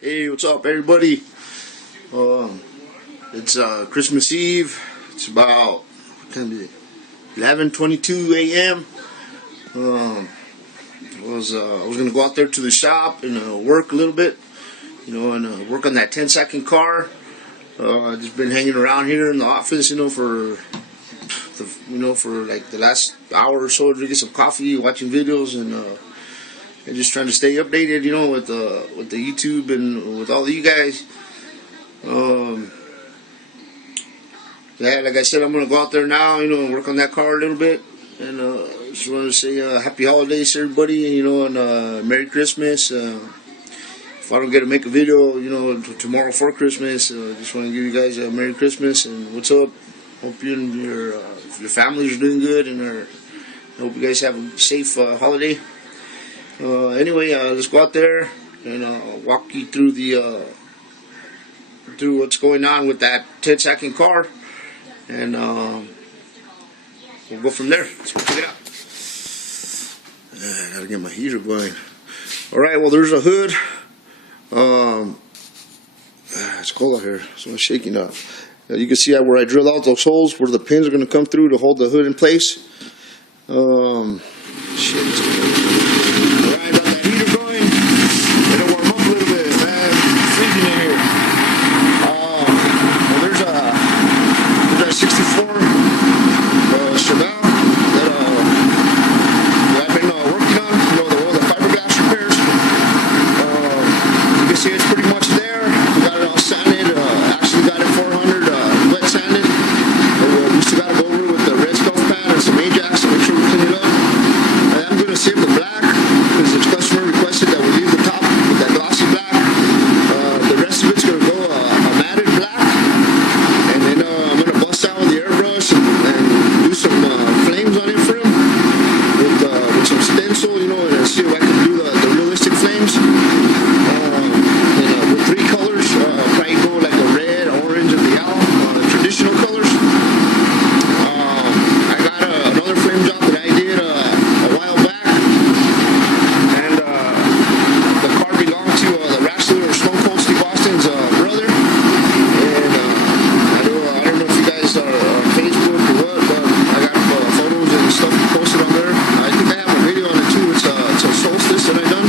Hey, what's up, everybody? It's Christmas Eve. It's about 11:22 a.m. I was gonna go out there to the shop and work a little bit, and work on that 10-second car. I've just been hanging around here in the office, for like the last hour or so, drinking some coffee, watching videos, and just trying to stay updated, with the YouTube and with all of you guys. Yeah, like I said, I'm gonna go out there now, and work on that car a little bit, and just want to say happy holidays to everybody, and Merry Christmas. If I don't get to make a video, tomorrow for Christmas, just want to give you guys a Merry Christmas and what's up. Hope you and your families are doing good, and I hope you guys have a safe holiday. Anyway, let's go out there and walk you through through what's going on with that 10-second car, and we'll go from there. Let's go check it out. I gotta get my heater going. All right, well, there's a hood. It's cold out here, so it's shaking up. You can see where I drilled out those holes where the pins are going to come through to hold the hood in place. Alright, got that heater going. It'll warm up a little bit, man. It's freezing in here. Well, there's a 64 chevelle that I've been working on. The fiberglass repairs. You can see it's pretty much there. We got it all sanded. Actually got it 400 wet sanded. We still got to go over with the red scuff pad and some Ajax to make sure we clean it up. I'm going to save the black because the customer requested that we leave the top with that glossy black. The rest of it's going to go a matted black, and then I'm going to bust out with the airbrush and do some flames on it for him with some stencil, and see if I can do the realistic flames. With three colors, probably go like a red, orange, and the yellow, traditional colors. I got another flame job that I did a while back, and the car belonged to the wrestler Stone Cold Steve Austin's brother. And I don't know if you guys are on Facebook or what, but I got photos and stuff posted on there. I think I have a video on it too. It's a solstice that I done,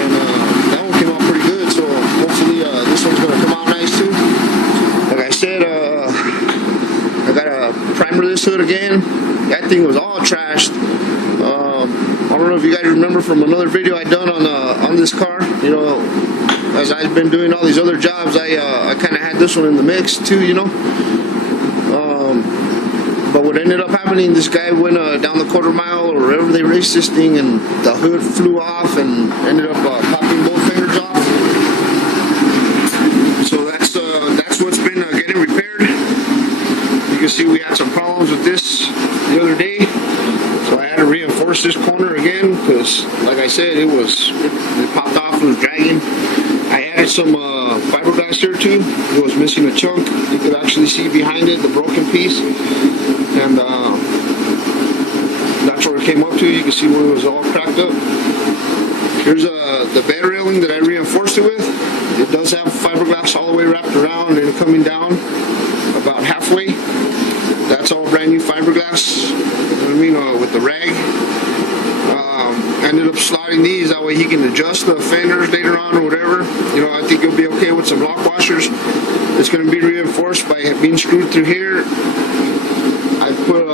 and that one came out pretty good. So hopefully this one's gonna come out nice too. Like I said, I gotta primer this hood again. That thing was all trashed. I don't know if you guys remember from another video I done on this car. As I've been doing all these other jobs, I kind of had this one in the mix too. But what ended up happening, this guy went down the quarter mile or wherever they raced this thing, and the hood flew off and ended up popping both fenders off. So that's what's been getting repaired. You can see we had some problems with this the other day, so I had to reinforce this corner again because, like I said, it popped off and was dragging. I added some fiberglass here too. It was missing a chunk. You could actually see behind it the broken piece, and that's where it came up to. You can see where it was all cracked up. Here's the bed railing that I reinforced it with. It does have fiberglass all the way wrapped around and coming down about halfway. That's all brand new fiberglass, with the rag. Ended up slotting these, that way he can adjust the fenders later on or whatever. I think it'll be okay with some lock washers. It's going to be reinforced by being screwed through here. I put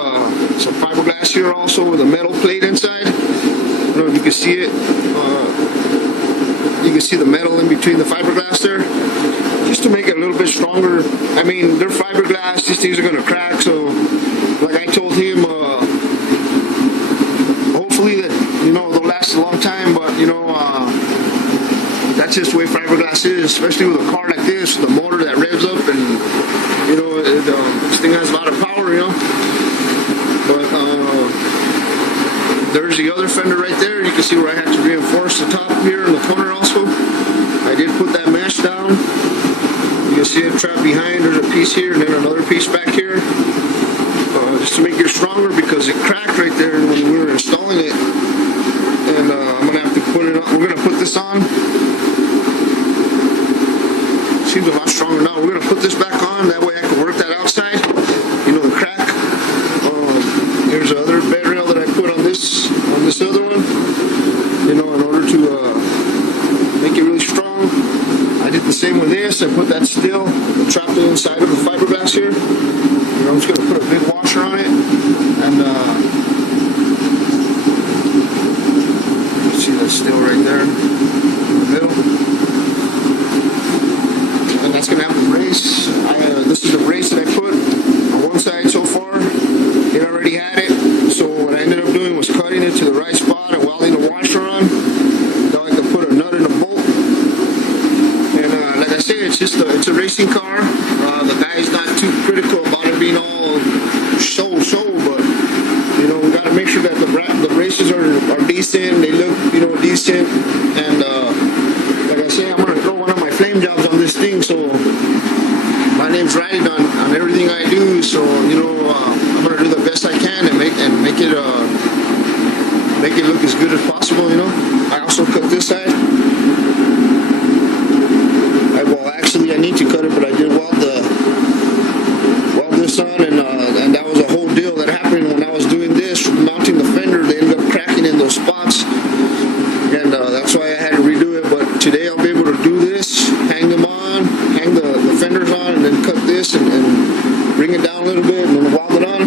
some fiberglass here also with a metal plate inside. I don't know if you can see it. You can see the metal in between the fiberglass there, just to make it a little bit stronger. I mean, they're fiberglass, these things are going to crack, so like I told him, hopefully that, they'll last a long time, but, that's just the way fiberglass is, especially with a car like this, with a motor that revs up, and, this thing has a lot of power, But, there's the other fender right there. You can see where I had to reinforce the top here in the corner also. I did put that mesh down. You can see it trapped behind. There's a piece here and then another piece back here. Just to make it stronger because it cracked right there when we were installing it. And I'm going to have to put it on. We're going to put this on seems a lot stronger now. We're gonna put this back on, that way I can work that outside, you know, the crack. Here's the other bed rail that I put on this other one, you know, in order to make it really strong. I did the same with this. I put that steel, trapped it inside of the fiberglass here. You know, I'm just gonna put a big washer on it, and you see that steel right there in the middle, and that's gonna have the brace. This is the brace that I put on one side so far. It already had it, so what I ended up doing was cutting it to the right spot and welding the washer on. Now I can put a nut and a bolt. And like I say, it's a racing car. The guy's not too critical about it being all sold, but you know, we got to make sure that the braces are decent. They look, you know, decent. And like I say, I'm gonna throw one of my flame jobs on this thing, so my name's riding on everything I do. So you know, I'm gonna do the best I can and make it look as good as possible. You know, I also cut this side. Actually, I need to cut it, but I did weld this on, and that was a whole deal that happened when I was doing this, mounting the fender. They ended up cracking in those spots, and that's why I had to redo it. But today I'll be able to do this, hang them on, hang the fenders on, and then cut this and bring it down a little bit, and then weld it on.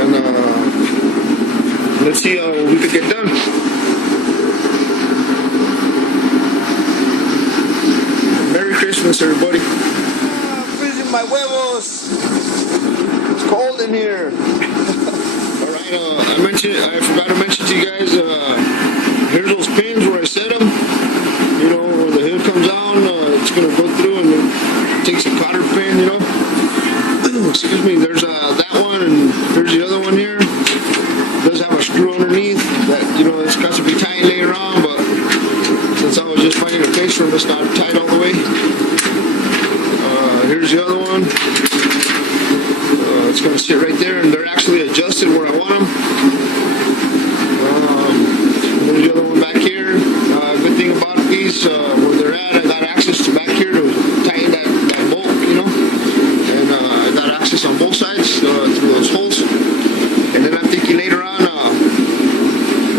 And let's see what we could get done. Merry Christmas, everybody. Freezing my huevos. It's cold in here. Alright, I forgot to mention to you guys, here's those pins where I set them. You know, when the hood comes down, it's going to go through and it takes a cotter pin, you know. Excuse me, there's that one, and there's the other one here. It does have a screw underneath that, you know, it's got to be tight later on, but since I was just finding a place for them, it's not tight all the way. Here's the other one. It's going to sit right there, and they're actually adjusted where I want them. There's the other one back here. Good thing about these, where they're at, I got access to back here to tighten that bolt, you know. And I got access on both sides through those holes. And then I'm thinking later on,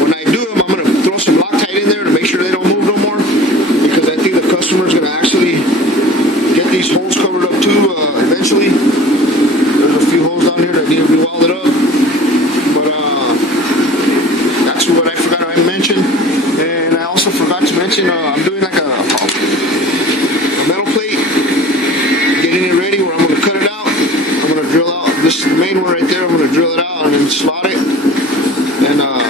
when I do them, I'm going to throw some Loctite in there to make sure they don't move no more, because I think the customer's going to actually get these holes covered up too eventually. There's a few holes down here that need to be welded up, but that's what I forgot to mention. And I also forgot to mention, I'm doing like a metal plate, getting it ready where I'm going to cut it out. I'm going to drill out, this is the main one right there, I'm going to drill it out and then slot it, and I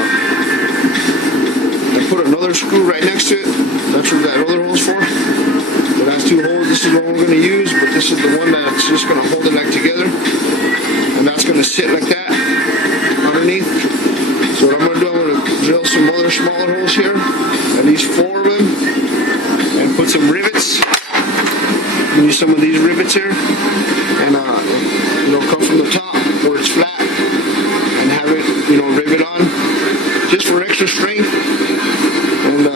put another screw right next to it. That's what that other hole's for. It has two holes. This is the one we're going to use, but this is the one that's just going to hold it like together, and that's going to sit like that underneath. So what I'm going to do, I'm going to drill some other smaller holes here, at least 4 of them, and put some rivets. Use some of these rivets here, and you know, come from the top where it's flat, and have it, you know, rivet on, just for extra strength. And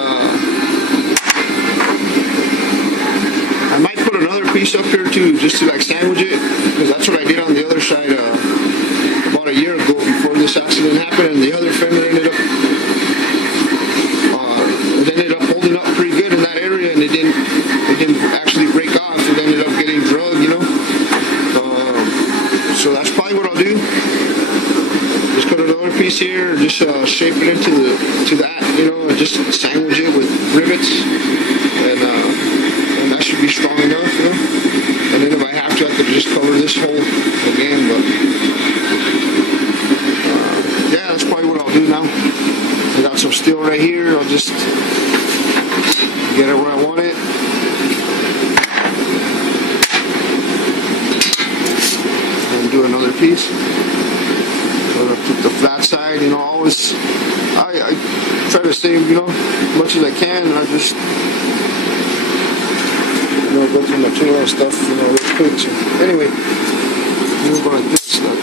I might put another piece up here too, just to like sandwich it, because that's what I did on the other side about a year ago before this accident happened, and the other fender ended up holding up pretty good in that area, and it didn't actually break off. It ended up getting drug, you know. So that's probably what I'll do. Just put another piece here, just shape it into that, you know, and just sandwich it with rivets, and that should be strong enough, you know. And then if I have to, I could just cover this hole again, but yeah, that's probably what I'll do now. I got some steel right here. I'll just get it where I want it. And do another piece. Keep the flat side, you know, always, I try to save, you know, as much as I can, and I just, you know, go through material and stuff, you know, real quick. So anyway, move on this stuff.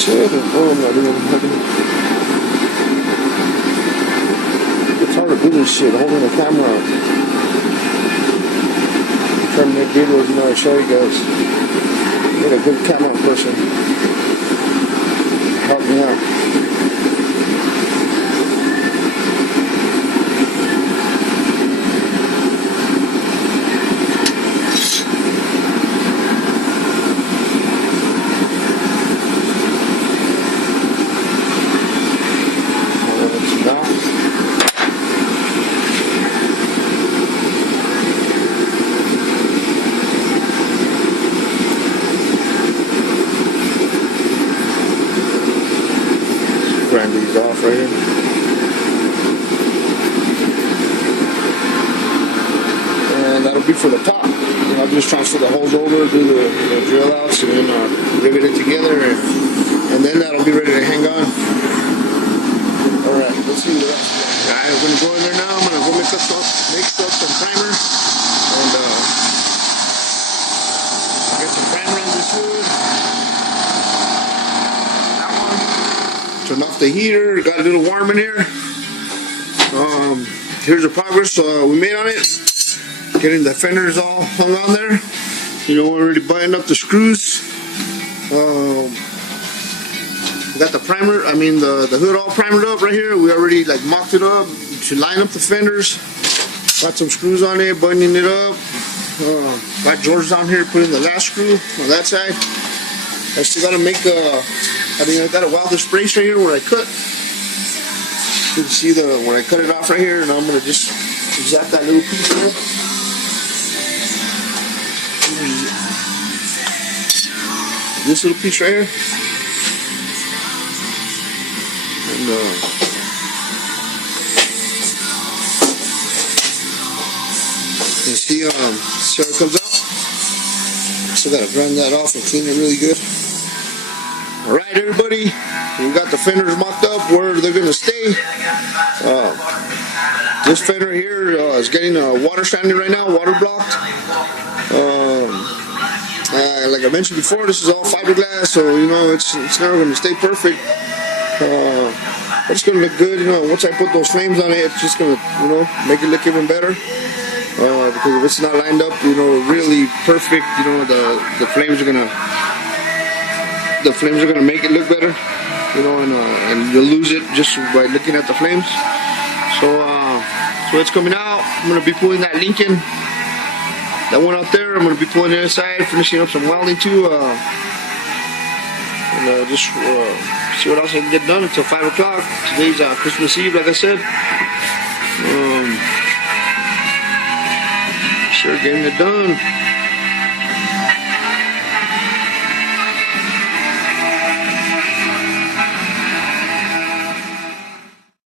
this head? Oh, I'm not doing it. It's hard to do this shit, holding the camera. I'm trying to make videos, you know, I show you guys. Get a good camera person. Help me out. Grind these off right here. And that'll be for the top. I'll just transfer the holes over, do the drill outs, and then rivet it together, and then that'll be ready to hang on. Alright, let's see what else. Alright, I'm going to go in there now. I'm going to go mix up some primer, and get some primer on this hood. Turn off the heater, got a little warm in here. Here's the progress we made on it. Getting the fenders all hung on there. You know, we're already buttoning up the screws. We got the primer, the hood all primered up right here. We already like mocked it up to line up the fenders. Got some screws on it, buttoning it up. Got George down here putting the last screw on that side. I still gotta make I got a weld this brace right here where I cut. You can see when I cut it off right here, and I'm gonna just zap that little piece there. This little piece right here. And you see how it comes out. Still gotta grind that off and clean it really good. Alright everybody, we got the fenders mocked up where they're going to stay. This fender here is getting water stranded right now, water blocked. Like I mentioned before, this is all fiberglass, so you know it's never going to stay perfect. But it's going to look good, you know. Once I put those flames on it, it's just going to, you know, make it look even better. Because if it's not lined up, you know, really perfect, you know, the flames are going to make it look better, you know, and you'll lose it just by looking at the flames. So it's coming out. I'm gonna be pulling that Lincoln, that one out there. I'm gonna be pulling it inside, finishing up some welding too, and just see what else I can get done until 5 o'clock. Today's Christmas Eve, like I said. Sure, getting it done.